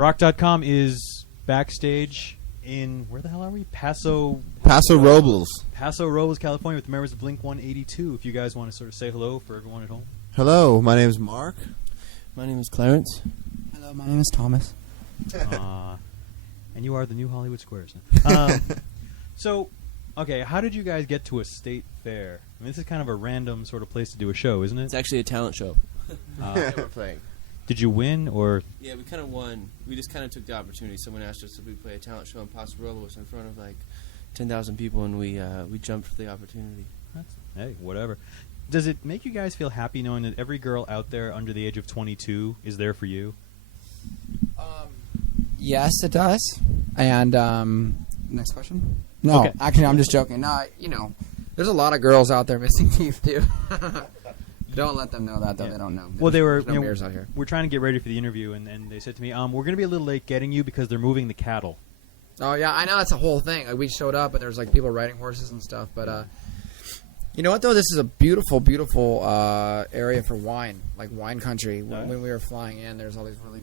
Rock.com is backstage in, where the hell are we? Paso Robles. Paso Robles, California, with the members of Blink 182. If you guys want to sort of say hello for everyone at home. Hello, my name is Mark. My name is Clarence. Hello, my name is Thomas. And you are the new Hollywood Squares. So, okay, how did you guys get to a state fair? I mean, this is kind of a random sort of place to do a show, isn't it? It's actually a talent show. Uh, We're playing. Did you win, or? Yeah, we kind of won. We just kind of took the opportunity. Someone asked us if we play a talent show in Paso Robles in front of like 10,000 people, and we jumped for the opportunity. Hey, whatever. Does it make you guys feel happy knowing that every girl out there under the age of 22 is there for you? Yes, it does. And next question? No, Okay. actually, I'm just joking. No, there's a lot of girls out there missing teeth too. Don't let them know that, though. Yeah. They don't know. Well, they were. There's no mirrors out here. We're trying to get ready for the interview, and they said to me, "We're going to be a little late getting you because they're moving the cattle." Oh yeah, I know that's a whole thing. Like, we showed up and there's like people riding horses and stuff. But you know what though? This is a beautiful, beautiful area for wine, like wine country. Right. When we were flying in, there's all these really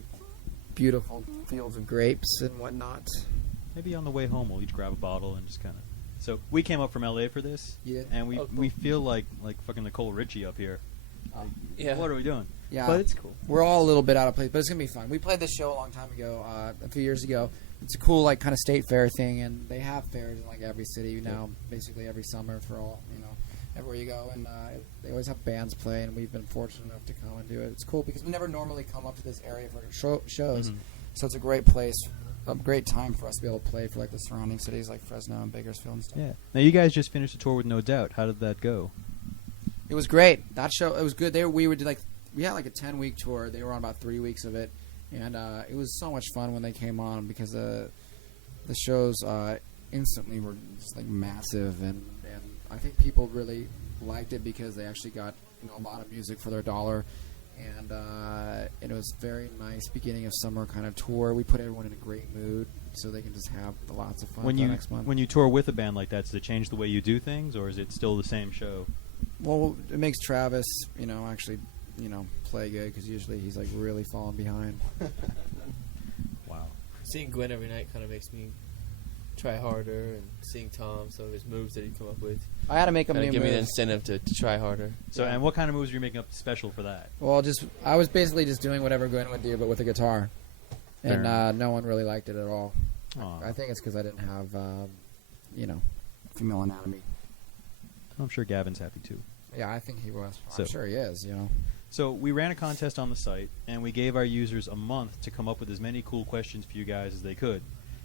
beautiful fields of grapes and whatnot. Maybe on the way home we'll each grab a bottle and just kind of. So we came up from LA for this, You did? and we Oh, cool. we feel like fucking Nicole Richie up here. Like, Yeah. What are we doing? Yeah, But it's cool. we're all a little bit out of place, but it's gonna be fun. We played this show a long time ago, a few years ago. It's a cool like kind of state fair thing, and they have fairs in like every city now, basically every summer for all everywhere you go. And they always have bands play, and we've been fortunate enough to come and do it. It's cool because we never normally come up to this area for shows, so it's a great place, a great time for us to be able to play for like the surrounding cities like Fresno and Bakersfield and stuff. Yeah. Now you guys just finished a tour with No Doubt. How did that go? It was great. That show, it was good. We had like a 10-week tour. They were on about 3 weeks of it, and it was so much fun when they came on because the shows instantly were just like massive, and I think people really liked it because they actually got a lot of music for their dollar, and it was very nice beginning of summer kind of tour. We put everyone in a great mood so they can just have lots of fun When for you next month. when you tour with a band like that, does it change the way you do things, or is it still the same show? Well, it makes Travis, actually, play good because usually he's like really falling behind. Wow. Seeing Gwen every night kind of makes me try harder, and seeing Tom, some of his moves that he'd come up with, I had to make him kind new of give me the moves. incentive to try harder. So, and what kind of moves are you making up special for that? Well, I was basically just doing whatever Gwen would do, but with a guitar, Fair and no one really liked it at all. Aw. I think it's because I didn't have, female anatomy. I'm sure Gavin's happy too. Yeah, I think he was. So- I'm sure he is. So we ran a contest on the site, and we gave our users a month to come up with as many cool questions for you guys as they could.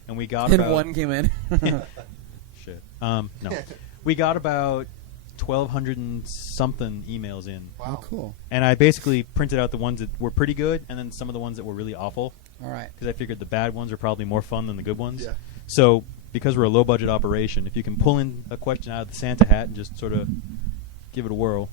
And we got And about one came in. shit. No, we got about 1,200 and something emails in, Oh, cool. and I basically printed out the ones that were pretty good, and then some of the ones that were really awful, All right. because I figured the bad ones are probably more fun than the good ones. Yeah. So because we're a low budget operation, if you can pull in a question out of the Santa hat and just sort of give it a whirl.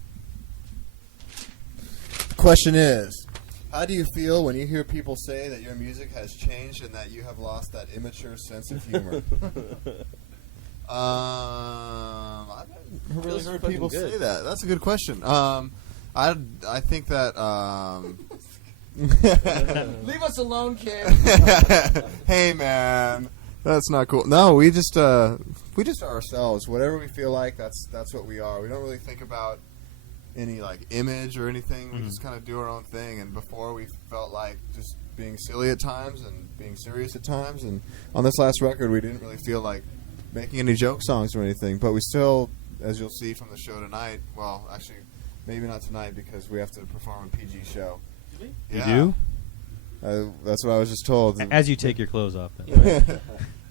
Question is, how do you feel when you hear people say that your music has changed and that you have lost that immature sense of humor? I've never really heard people say that. That's a good question. I think that. Leave us alone, kid. Hey, man, that's not cool. No, we just are ourselves. Whatever we feel like, that's what we are. We don't really think about any like image or anything. We just kind of do our own thing. And before, we felt like just being silly at times and being serious at times. And on this last record, we didn't really feel like making any joke songs or anything. But we still, as you'll see from the show tonight, well, actually, maybe not tonight because we have to perform a PG show. You do? That's what I was just told. As you take your clothes off. Then.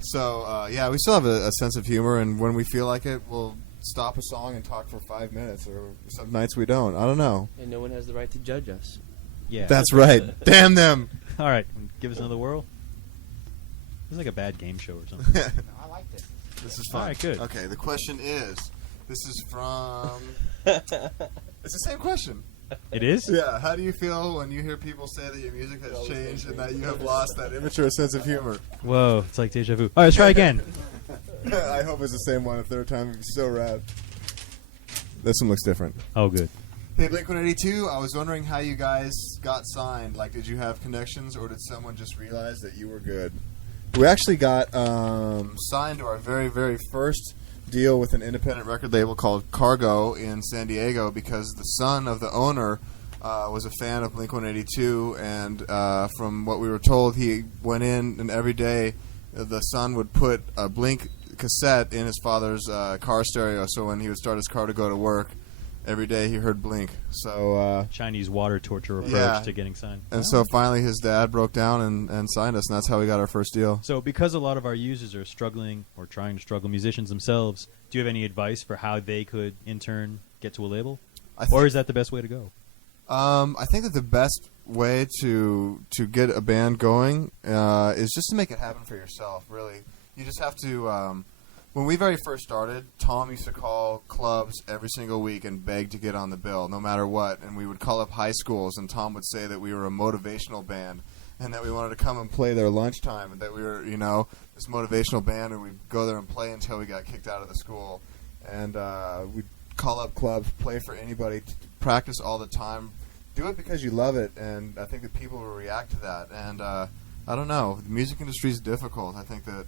So, yeah, we still have a sense of humor, and when we feel like it, we'll stop a song and talk for 5 minutes, or some nights we don't. I don't know. And no one has the right to judge us. Yeah. That's right. Damn them. All right. Give us another whirl. This is like a bad game show or something. I liked it. This is fun. All right, good. Okay, the question is, this is from... It's the same question. It is? Yeah, how do you feel when you hear people say that your music has changed and that you have lost that immature sense of humor? Whoa, it's like deja vu. All right, let's try again. I hope it's the same one. A third time would be so rad. This one looks different. Oh, good. Hey, Blink-182, I was wondering how you guys got signed. Like, did you have connections, or did someone just realize that you were good? We actually got signed to our very, very first deal with an independent record label called Cargo in San Diego because the son of the owner was a fan of Blink-182, and from what we were told, he went in and every day the son would put a Blink cassette in his father's car stereo, so when he would start his car to go to work, every day he heard Blink. So Chinese water torture approach to getting signed. And so finally his dad broke down and signed us, and that's how we got our first deal. So because a lot of our users are struggling or trying to struggle, musicians themselves, do you have any advice for how they could, in turn, get to a label? Or is that the best way to go? I think that the best way to get a band going is just to make it happen for yourself, really. You just have to... when we very first started, Tom used to call clubs every single week and beg to get on the bill, no matter what. And we would call up high schools, and Tom would say that we were a motivational band and that we wanted to come and play their lunchtime, and that we were, this motivational band, and we'd go there and play until we got kicked out of the school. And we'd call up clubs, play for anybody, practice all the time. Do it because you love it, and I think that people will react to that. And I don't know. The music industry is difficult. I think that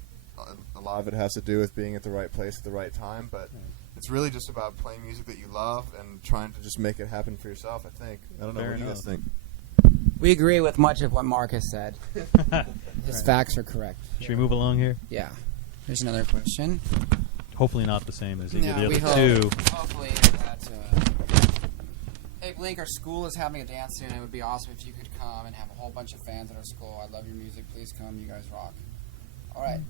a lot of it has to do with being at the right place at the right time, but it's really just about playing music that you love and trying to just make it happen for yourself, I think. I don't know. What do you guys think? We agree with much of what Mark has said. His facts are correct. Should we move along here? Yeah. There's another question. Hopefully not the same as either we the other two. Hopefully that... Hey, Blink, our school is having a dance soon. It would be awesome if you could come and have a whole bunch of fans at our school. I love your music. Please come. You guys rock. All right.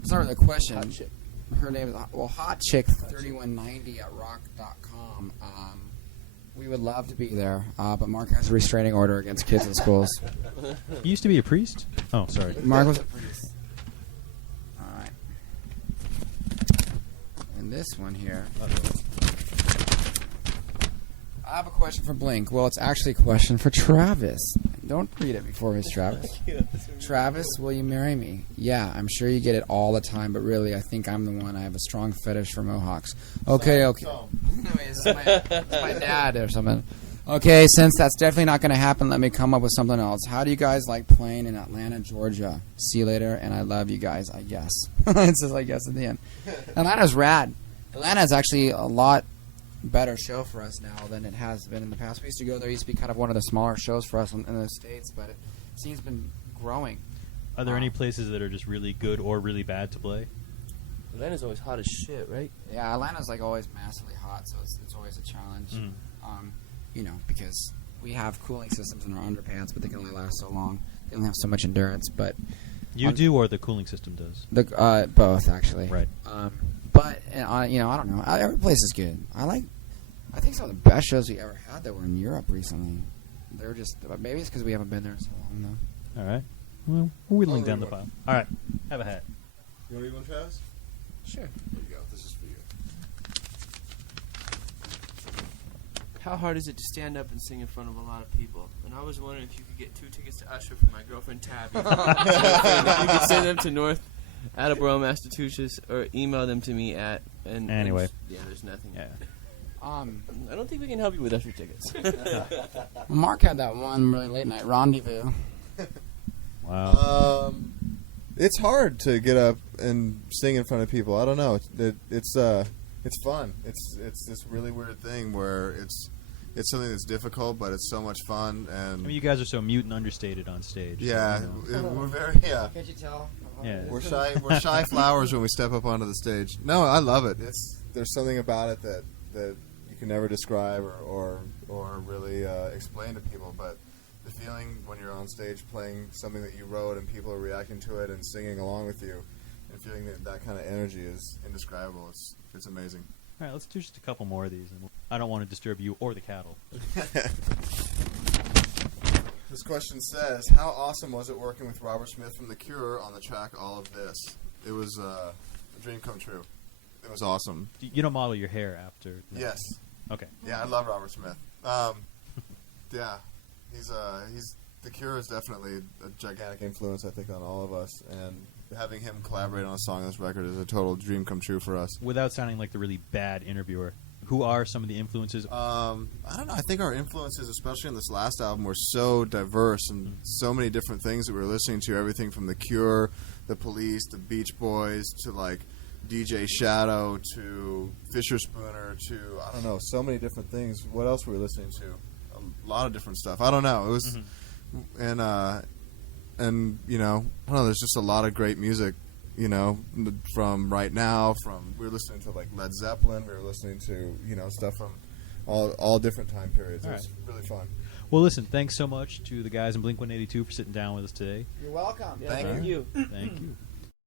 It's not really a question. Hot chick. Her name is Hot Chick 3190 at rock.com. We would love to be there, but Mark has a restraining order against kids in schools. You used to be a priest? Oh, sorry. Mark was a priest. All right. And this one here. I have a question for Blink. Well, it's actually a question for Travis. Don't read it before Miss Travis. Travis, will you marry me? Yeah, I'm sure you get it all the time, but really, I think I'm the one. I have a strong fetish for mohawks. Okay. It's my dad or something. Okay, since that's definitely not going to happen, let me come up with something else. How do you guys like playing in Atlanta, Georgia? See you later, and I love you guys, I guess. It says I guess at the end. Atlanta's rad. Atlanta is actually a lot better show for us now than it has been in the past. We used to go there. It used to be kind of one of the smaller shows for us in the States, but it seems been growing. Are there any places that are just really good or really bad to play? Atlanta's always hot as shit, right? Yeah, Atlanta's like always massively hot, so it's always a challenge. Because we have cooling systems in our underpants, but they can only last so long. They don't have so much endurance, but you do, or the cooling system does? Both actually. Right. But I don't know. Every place is good. I think some of the best shows we ever had that were in Europe recently. They were just maybe it's because we haven't been there in so long though. All right. Well, we're whittling down the pile. All right. Have a hat. You want to read one, Travis? Sure. There you go. This is for you. How hard is it to stand up and sing in front of a lot of people? And I was wondering if you could get 2 tickets to Usher for my girlfriend Tabby. You could send them to North Attleboro, Massachusetts, or email them to me at... Anyway. There's nothing. Yeah. I don't think we can help you with Usher tickets. Mark had that one really late night rendezvous. Wow. It's hard to get up and sing in front of people. I don't know. It's fun. It's this really weird thing where it's something that's difficult, but it's so much fun. And I mean, you guys are so mute and understated on stage. Yeah, so, we're very Can't you tell? Yeah. We're shy flowers when we step up onto the stage. No, I love it. There's something about it that you can never describe or really explain to people, but the feeling when you're on stage playing something that you wrote and people are reacting to it and singing along with you and feeling that kind of energy is indescribable. It's amazing. All right, let's do just a couple more of these. And I don't want to disturb you or the cattle. This question says, how awesome was it working with Robert Smith from The Cure on the track All of This? It was a dream come true. It was awesome. You don't model your hair after... Yes. Okay. Yeah, I love Robert Smith. Yeah, he's The Cure is definitely a gigantic influence, I think, on all of us, and having him collaborate on a song on this record is a total dream come true for us. Without sounding like the really bad interviewer, who are some of the influences? I don't know. I think our influences, especially in this last album, were so diverse and so many different things that we were listening to. Everything from The Cure, The Police, The Beach Boys, to like DJ Shadow, to Fisher Spooner, to I don't know, so many different things. What else were we listening to? A lot of different stuff. I don't know. It was and you know, I don't know. There's just a lot of great music. You know, from right now, we were listening to like Led Zeppelin, we were listening to, you know, stuff from all different time periods. It was really fun. Well, listen, thanks so much to the guys in Blink-182 for sitting down with us today. You're welcome. Yeah, Thank you. Thank you.